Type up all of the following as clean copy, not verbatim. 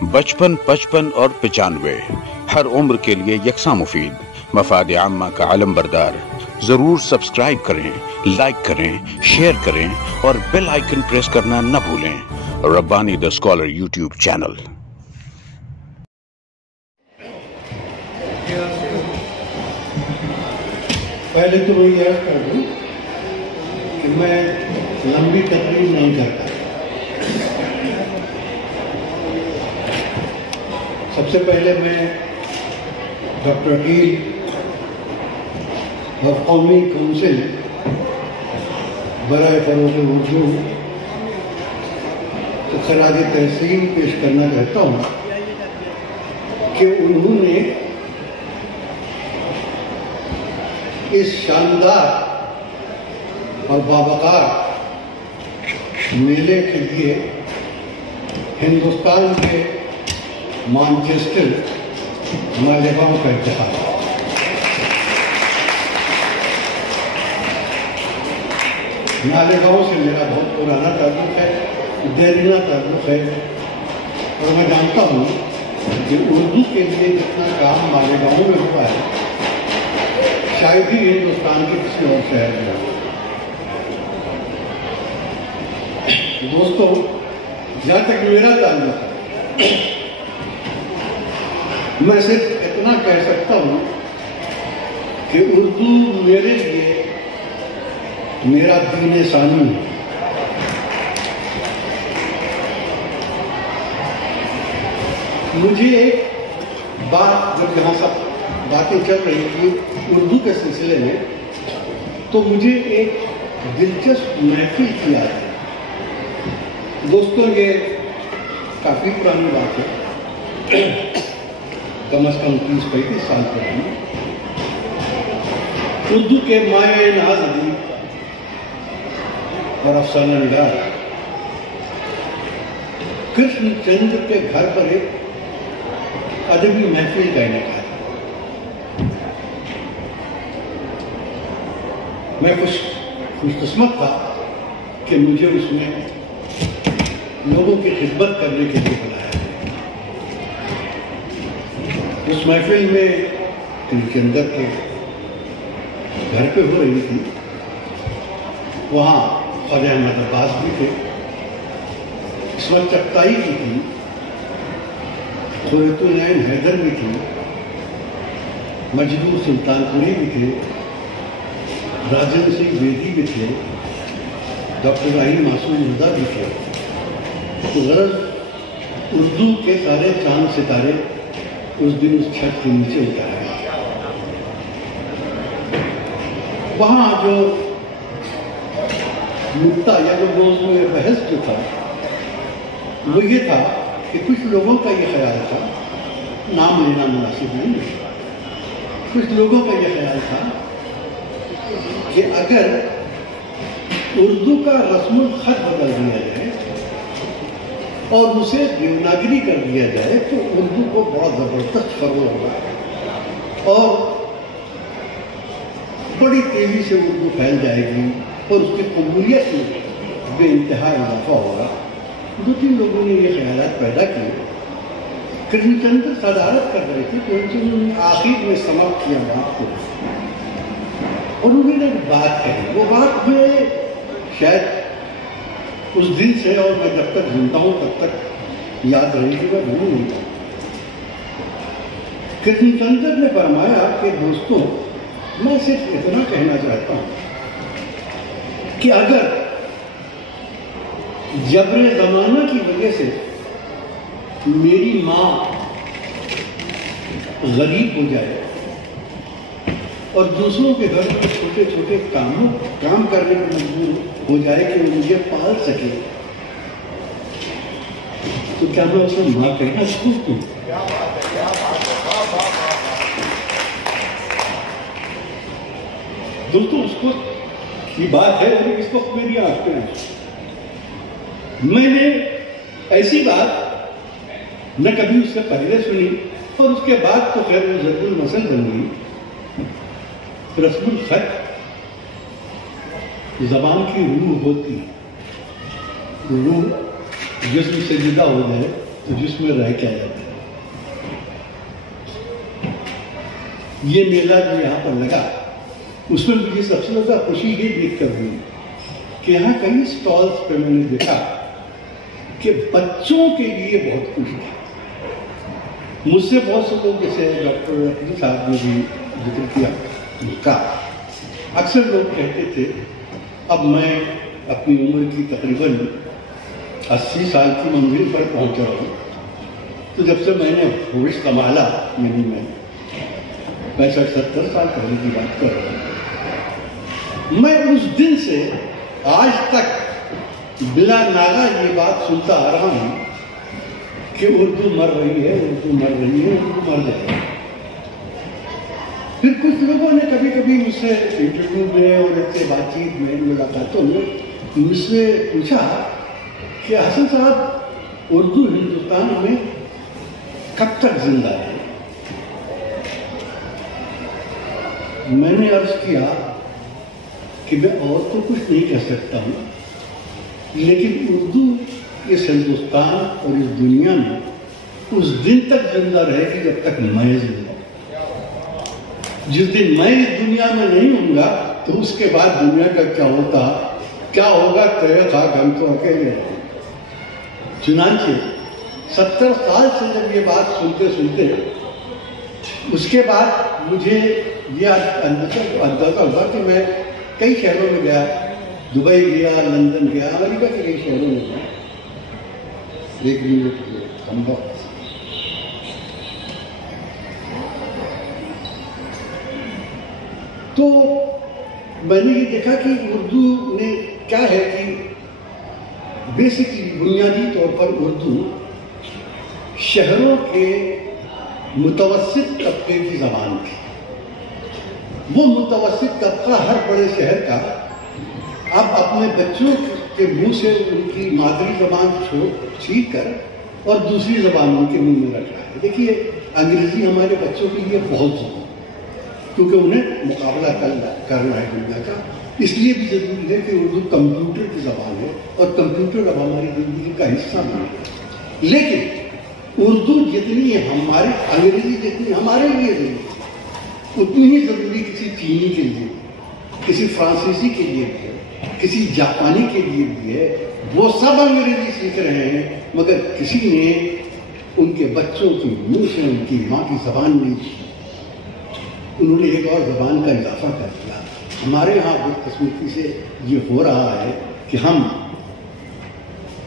55 55 اور 95 ہر عمر کے لیے یکساں مفید، مفاد عامہ کا علم بردار۔ ضرور سبسکرائب کریں، لائک کریں، شیئر کریں اور بیل آئیکن پریس کرنا نہ بھولیں۔ ربانی دا اسکالر یوٹیوب چینل۔ پہلے تو میں یہ کر دوں کہ میں لمبی تقریر نہیں کرتا۔ سب سے پہلے میں ڈاکٹر عقیل اور قومی کونسل برائے فروغ اردو کو خراج تحسین پیش کرنا چاہتا ہوں کہ انہوں نے اس شاندار اور باوقار میلے کے لیے ہندوستان کے مانچسٹر مالیگاؤں کا انتخاب۔ مالیگاؤں سے میرا بہت پرانا تعلق ہے، دیرینہ تعلق ہے، اور میں جانتا ہوں کہ اردو کے لیے جتنا کام مالیگاؤں میں ہوا ہے شاید ہی ہندوستان کے کسی اور شہر میں۔ دوستو، جہاں تک میرا تعلق ہے میں صرف اتنا کہہ سکتا ہوں کہ اردو میرے لیے میرا دین ثانی ہے۔ مجھے ایک بات جب یہاں سب باتیں چل رہی تھی اردو کے سلسلے میں، تو مجھے ایک دلچسپ محفل کی یاد ہے۔ دوستوں، یہ کافی پرانی بات ہے، کم از کم 30-35 سال پرانی۔ اردو کے مایہ ناز ادیب اور افسانہ نگار کرشن چندر کے گھر پر ایک ادبی محفل کا انعقاد۔ میں خوش قسمت تھا کہ مجھے اس میں لوگوں کی خدمت کرنے کے لیے بلایا۔ اس محفل میں چندر کے گھر پہ ہو رہی تھی، وہاں خواجہ احمد عباس بھی تھے، عصمت چغتائی بھی تھی، قرۃ العین حیدر بھی تھی، مجدور سلطان پوری بھی تھے، راجن سنگھ بیدی بھی تھے، ڈاکٹر راہی معصوم مرزا بھی تھے۔ تو غرض اردو کے سارے چاند ستارے اس دن اس چھت کے نیچے اتر آئے۔ وہاں جو نکتہ یا جو موضوع بحث جو تھا وہ یہ تھا کہ کچھ لوگوں کا یہ خیال تھا، نام لینا مناسب نہیں ہے، کچھ لوگوں کا یہ خیال تھا کہ اگر اردو کا رسم الخط بدل دیا جائے اور اسے دیوناگری کر دیا جائے تو اردو کو بہت زبردست فروغ ہوگا اور بڑی تیزی سے اردو پھیل جائے گی اور اس کی قبولیت میں بے انتہا اضافہ ہوگا۔ 2-3 لوگوں نے یہ خیالات پیدا کیے۔ کرشن چندر صدارت کر رہے تھے تو انہوں نے آخر میں سماپت کیا بات کو، اور انہوں نے ایک بات کہی۔ وہ بات میں شاید اس دن سے اور میں جب تک زندہ ہوں تب تک یاد رہی کہ میں بھول نہیں پاؤں۔ کرشن چندر نے فرمایا کہ دوستوں، میں صرف اتنا کہنا چاہتا ہوں کہ اگر جبر زمانہ کی وجہ سے میری ماں غریب ہو جائے اور دوسروں کے گھر میں چھوٹے چھوٹے کام کرنے میں مجبور ہو جائے کہ وہ مجھے پال سکے، تو کیا میں اسے ماں کہنا چھوڑ دوں؟ دوستوں، اس کو کی بات ہے اور اس وقت میری آنکھیں ہیں۔ میں نے ایسی بات نہ کبھی اس سے پہلے سنی اور اس کے بعد تو خیر وہ ضرب المثل بن گئی۔ رسم الخط زبان کی روح ہوتی ہے، روح جسم سے جدا ہو جائے تو جس میں رہ کیا جاتا ہے. یہ میلہ جو یہاں پر لگا اس میں مجھے سب سے زیادہ خوشی یہ دیکھ کر ہوئی کہ یہاں کئی اسٹالس پہ میں نے دیکھا کہ بچوں کے لیے بہت کچھ ہے. مجھ سے بہت سے لوگ جیسے ڈاکٹر رفیع صاحب نے بھی ذکر کیا اس کا، اکثر لوگ کہتے تھے اب میں اپنی عمر کی تقریباً 80 سال کی منزل پر پہنچا ہوں، تو جب سے میں نے ہوش سنبھالا، یعنی میں 65-70 سال پہلے کی بات کر رہا ہوں، میں اس دن سے آج تک بلا ناغہ یہ بات سنتا آ رہا ہوں کہ اردو مر رہی ہے، اردو مر رہی ہے، اردو مر جائے گی. پھر کچھ لوگوں نے کبھی کبھی مجھ سے انٹرویو میں اور ایسے بات چیت میں ملاقاتوں میں مجھ سے پوچھا کہ حسن صاحب اردو ہندوستان میں کب تک زندہ ہے؟ میں نے عرض کیا کہ میں اور تو کچھ نہیں کہہ سکتا ہوں، لیکن اردو اس ہندوستان اور اس دنیا میں اس دن تک زندہ رہے گی جب تک میں زندہ ہوں. جس دن میں اس دنیا میں نہیں ہوں گا تو اس کے بعد دنیا کا کیا ہوگا تیرے خاک ہم تو اکیلے رہیں. چنانچہ 70 سال سے جب یہ بات سنتے سنتے اس کے بعد مجھے یہ اندازہ ہوا کہ میں کئی شہروں میں گیا، دبئی گیا، لندن گیا، امریکہ کے کئی شہروں میں گیا. ایک منٹ سمجھو. تو میں نے یہ دیکھا کہ اردو نے کیا ہے کہ بیسکلی بنیادی طور پر اردو شہروں کے متوسط طبقے کی زبان تھی. وہ متوسط طبقہ ہر بڑے شہر کا اب اپنے بچوں کے منہ سے ان کی مادری زبان چھین کر اور دوسری زبان ان کے منہ میں رکھ رہا ہے. دیکھیے انگریزی ہمارے بچوں کے لیے بہت ضروری ہے کیونکہ انہیں مقابلہ کرنا ہے دنیا کا. اس لیے بھی ضروری ہے کہ اردو کمپیوٹر کی زبان ہے اور کمپیوٹر اب ہماری زندگی کا حصہ بن گیا. لیکن اردو جتنی ہماری انگریزی جتنی ہمارے لیے ضروری ہے اتنی ہی ضروری کسی چینی کے لیے، کسی فرانسیسی کے لیے بھی ہے، کسی جاپانی کے لیے بھی ہے. وہ سب انگریزی سیکھ رہے ہیں مگر کسی نے ان کے بچوں کی منہ سے ان کی ماں کی زبان نہیں سیکھی. انہوں نے ایک اور زبان کا اضافہ کر دیا. ہمارے ہاں بدقسمتی سے یہ ہو رہا ہے کہ ہم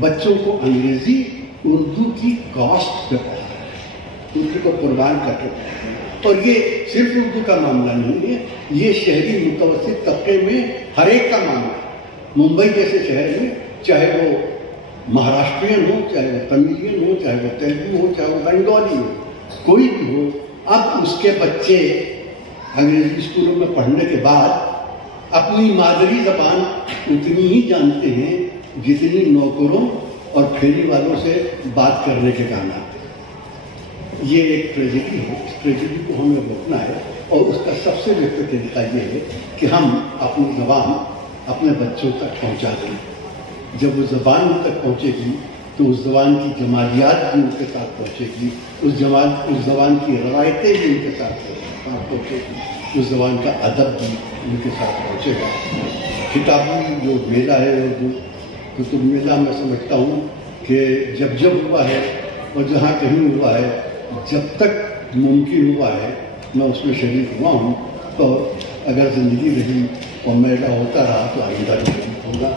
بچوں کو انگریزی اردو کی کاسٹ پہ پڑھا رہے ہیں، اردو کو قربان کر کے پڑھا رہے ہیں. اور یہ صرف اردو کا معاملہ نہیں ہے، یہ شہری متوسط طبقے میں ہر ایک کا معاملہ ہے. ممبئی جیسے شہر میں چاہے وہ مہاراشٹرین ہو، چاہے وہ تملین ہو، چاہے وہ تیلگو ہو، چاہے وہ بنگالی ہو، کوئی بھی ہو، اب اس کے بچے انگریزی اسکولوں میں پڑھنے کے بعد اپنی مادری زبان اتنی ہی جانتے ہیں جتنی نوکروں اور پھیری والوں سے بات کرنے کے کام آتے ہیں. یہ ایک ٹریجڈی ہے. اس ٹریجڈی کو ہمیں روکنا ہے اور اس کا سب سے بہتر طریقہ یہ ہے کہ ہم اپنی زبان اپنے بچوں تک پہنچا دیں. جب وہ زبان ان تک پہنچے گی تو اس زبان کی جمالیات بھی ان کے ساتھ پہنچے گی، اس زبان کی روایتیں بھی ان کے ساتھ پہنچے گی، اس زبان کا ادب بھی ان کے ساتھ پہنچے گا. کتابی جو میلہ ہے اور جو کتب میلہ میں سمجھتا ہوں کہ جب ہوا ہے اور جہاں کہیں ہوا ہے، جب تک ممکن ہوا ہے میں اس میں شریک ہوا ہوں. تو اگر زندگی رہی اور میلہ ہوتا رہا تو آئندہ بھی شریک ہوگا.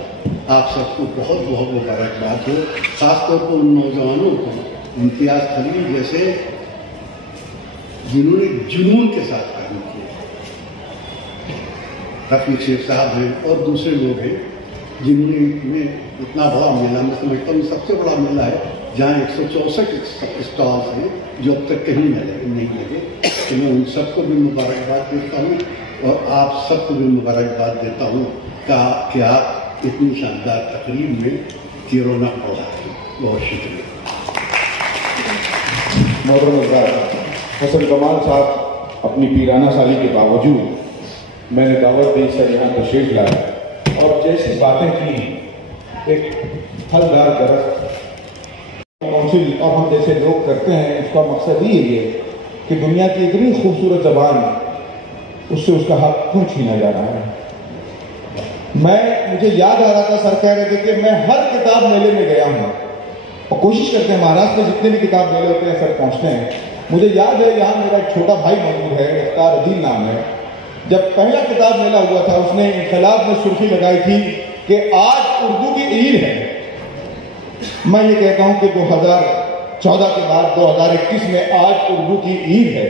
آپ سب کو بہت بہت مبارکباد ہو، خاص طور پر ان نوجوانوں کو، امتیاز خلیل جیسے جنہوں نے جنون کے ساتھ کام کیا. رفیق شیخ صاحب ہیں اور دوسرے لوگ ہیں جنہوں نے اتنا بڑا میلہ، میں سمجھتا ہوں سب سے بڑا میلہ ہے جہاں 164 اسٹالس ہیں جو اب تک کہیں نہیں لگے. تو میں ان سب کو بھی مبارکباد دیتا ہوں اور آپ سب کو بھی مبارکباد دیتا ہوں کہ آپ اتنی شاندار تقریب میں کی رونق بڑھا. بہت شکریہ. محترم حسن کمال صاحب اپنی پیرانہ سالی کے باوجود میں نے دعوت دی سر یہاں تشریف لایا اور جیسی باتیں کی ایک پھلدار درخت کونسل اور ہم جیسے لوگ کرتے ہیں، اس کا مقصد یہ ہے کہ دنیا کی اتنی خوبصورت زبان اس سے اس کا حق کیوں چھینا جا رہا ہے۔ مجھے یاد آ رہا تھا، سر کہہ رہے تھے کہ میں ہر کتاب میلے میں گیا ہوں اور کوشش کرتے ہیں مہاراشٹر میں جتنے بھی کتاب میلے ہوتے ہیں سر پہنچتے ہیں۔ مجھے یاد ہے یہاں میرا ایک چھوٹا بھائی موجود ہے، اختار الدین نام ہے، جب پہلا کتاب میلہ ہوا تھا اس نے انقلاب میں سرخی لگائی تھی کہ آج اردو کی عید ہے۔ میں یہ کہتا ہوں کہ 2014 کے بعد 2021 میں آج اردو کی عید ہے،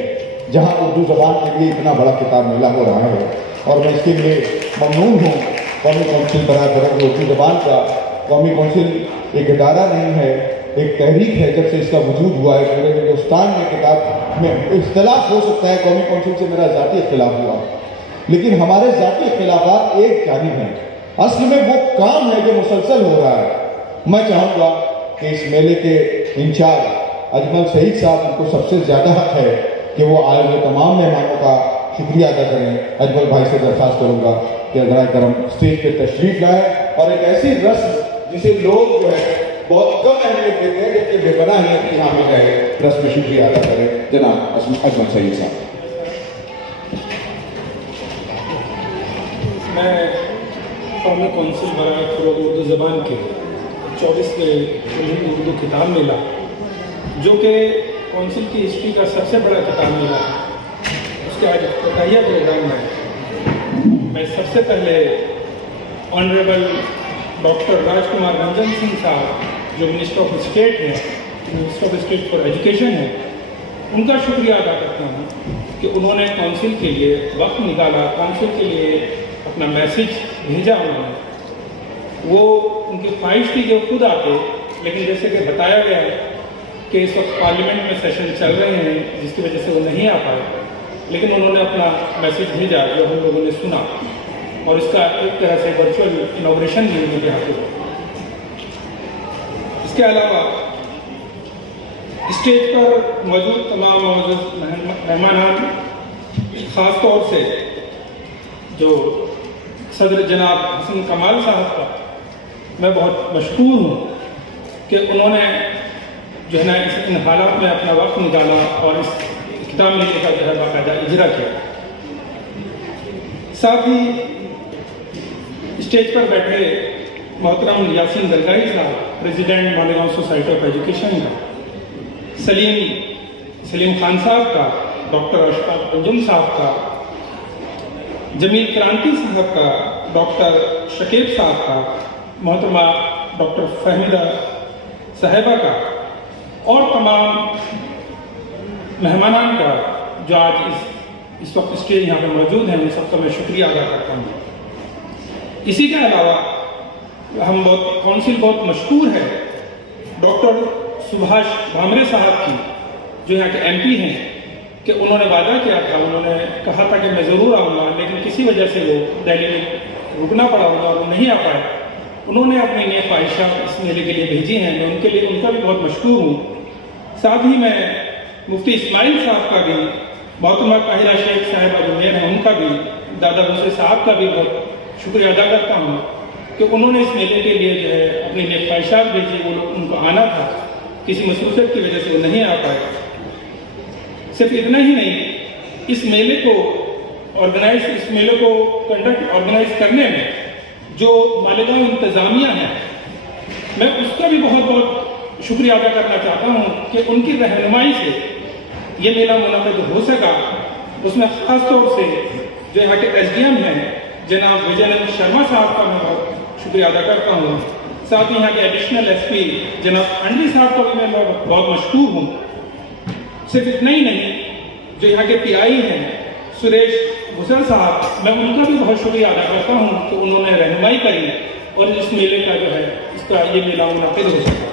جہاں اردو زبان کے لیے اتنا بڑا کتاب میلہ ہو رہا ہے، اور میں اس کے لیے ممنون ہوں۔ قومی کونسل برائے اردو زبان کا، قومی کونسل ایک ادارہ نہیں ہے، ایک تحریک ہے۔ جب سے اس کا وجود ہوا ہے پورے ہندوستان میں کتاب میں اختلاف ہو سکتا ہے، قومی کونسل سے میرا ذاتی اختلاف ہوا، لیکن ہمارے ذاتی اختلافات ایک جانب ہیں، اصل میں وہ کام ہے جو مسلسل ہو رہا ہے۔ میں چاہوں گا کہ اس میلے کے انچارج اجمل سعید صاحب، ان کو سب سے زیادہ حق ہے کہ وہ آئے ہوئے تمام مہمانوں کا شکریہ ادا کریں۔ اجمل بھائی سے درخواست کروں گا کہ براہ کرم اسٹیج پہ تشریف لائیں اور ایک ایسی رسم جسے لوگ جو ہے بہت کم اہمیت دیتے ہیں جبکہ بے پناہ اہمیت کی حامل ہے، رسم شکریہ ادا کریں جناب اجمل سعید صاحب۔ میں قومی کونسل برائے فروغ اردو زبان کے 24ویں اردو کتاب میلہ، جو کہ کونسل کی ہسٹری کا سب سے بڑا کتاب میلہ ہے، اس کے آج افتتاحیہ پروگرام میں سب سے پہلے آنریبل ڈاکٹر راج کمار رنجن سنگھ صاحب جو منسٹر آف اسٹیٹ ہیں، minister of state for education ہیں، ان کا شکریہ ادا کرتا ہوں کہ انہوں نے کونسل کے لیے وقت نکالا، کونسل کے لیے اپنا میسیج بھیجا۔ انہوں نے وہ ان کی خواہش تھی کہ وہ خود آتے، لیکن جیسے کہ بتایا گیا ہے کہ اس وقت پارلیمنٹ میں سیشن چل رہے ہیں جس کی وجہ سے وہ نہیں آ پائے، لیکن انہوں نے اپنا میسیج بھیجا جو ہم لوگوں نے سنا، اور اس کا ایک طرح سے ورچوئل انوگریشن بھی ان کے ہاتھوں میں۔ اس کے علاوہ اسٹیج پر موجود تمام معزز مہمانان، خاص طور سے جو صدر جناب حسن کمال صاحب کا میں بہت مشکور ہوں کہ انہوں نے جو ہے نا ان حالات میں اپنا وقت نکالا اور اس کتاب میلے کا جو ہے باقاعدہ اجرا کیا۔ ساتھ ہی اسٹیج پر بیٹھے محترم یاسین درگاہی صاحب، president Malegaon society of education کا، سلیم خان صاحب کا، ڈاکٹر اشفاق انجم صاحب کا، جمیل کرانتی صاحب کا، ڈاکٹر شکیب صاحب کا، محترمہ ڈاکٹر فہمیدہ صاحبہ کا، اور تمام مہمانان کا جو آج اس وقت اسٹیج یہاں پر موجود ہیں، ان سب کا میں شکریہ ادا کرتا ہوں۔ اسی کے علاوہ کونسل بہت مشکور ہے ڈاکٹر سبھاش بھامرے صاحب کی، جو یہاں کے ایم پی ہیں، کہ انہوں نے وعدہ کیا تھا، انہوں نے کہا تھا کہ میں ضرور آؤں گا، لیکن کسی وجہ سے وہ دہلی میں رکنا پڑا ہوگا اور وہ نہیں آ پائے۔ انہوں نے اپنی نیک خواہشات اس میلے کے لیے بھیجی ہیں، میں ان کا بھی بہت مشکور ہوں۔ ساتھ ہی میں مفتی اسماعیل صاحب کا بھی، محترمہ طاہرہ شیخ صاحبہ جو میر ہیں ان کا بھی، دادا بسری صاحب کا بھی بہت شکریہ ادا کرتا ہوں کہ انہوں نے اس میلے کے لیے جو ہے اپنی نیک خواہشات بھیجی۔ وہ لوگ ان کو آنا تھا، کسی مصروفیت کی وجہ سے وہ نہیں آ پائے۔ صرف اتنا ہی نہیں، اس میلے کو آرگنائز کرنے میں جو مالیگاؤں انتظامیہ ہے، میں اس کا بھی بہت بہت شکریہ ادا کرنا چاہتا ہوں کہ ان کی رہنمائی سے یہ میلہ منعقد ہو سکا۔ اس میں خاص طور سے جو یہاں کے ایس ڈی ایم ہیں جناب وجے شرما صاحب کا میں بہت شکریہ ادا کرتا ہوں۔ ساتھ ہی یہاں کے ایڈیشنل ایس پی جناب انڈی صاحب کا بھی میں بہت مشکور ہوں۔ صرف اتنا ہی نہیں، جو یہاں کے پی آئی ہیں سریش بھسر صاحب، میں ان کا بھی بہت شکریہ ادا کرتا ہوں کہ انہوں نے رہنمائی کری اور اس میلے کا جو ہے اس کا یہ میلہ منعقد ہو سکا۔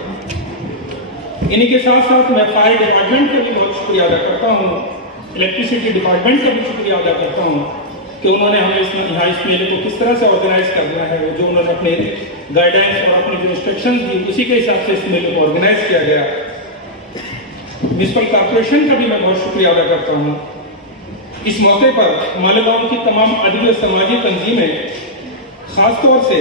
انہی کے ساتھ ساتھ میں فائر ڈپارٹمنٹ کا بھی بہت شکریہ ادا کرتا ہوں، الیکٹریسٹی ڈپارٹمنٹ کا بھی شکریہ ادا کرتا ہوں کہ انہوں نے ہمیں اس میلے کو کس طرح سے آرگنائز کرنا ہے، جو انہوں نے اپنے گائیڈلائنس اور اپنی جو انسٹرکشن دی اسی کے حساب سے اس میلے کو آرگنائز کیا گیا۔ میونسپل کارپوریشن کا بھی میں بہت شکریہ ادا کرتا ہوں۔ اس موقع پر مالیگاؤں کی تمام ادبی و سماجی تنظیمیں، خاص طور سے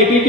ATT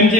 MG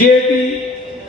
JAT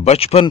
55,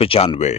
95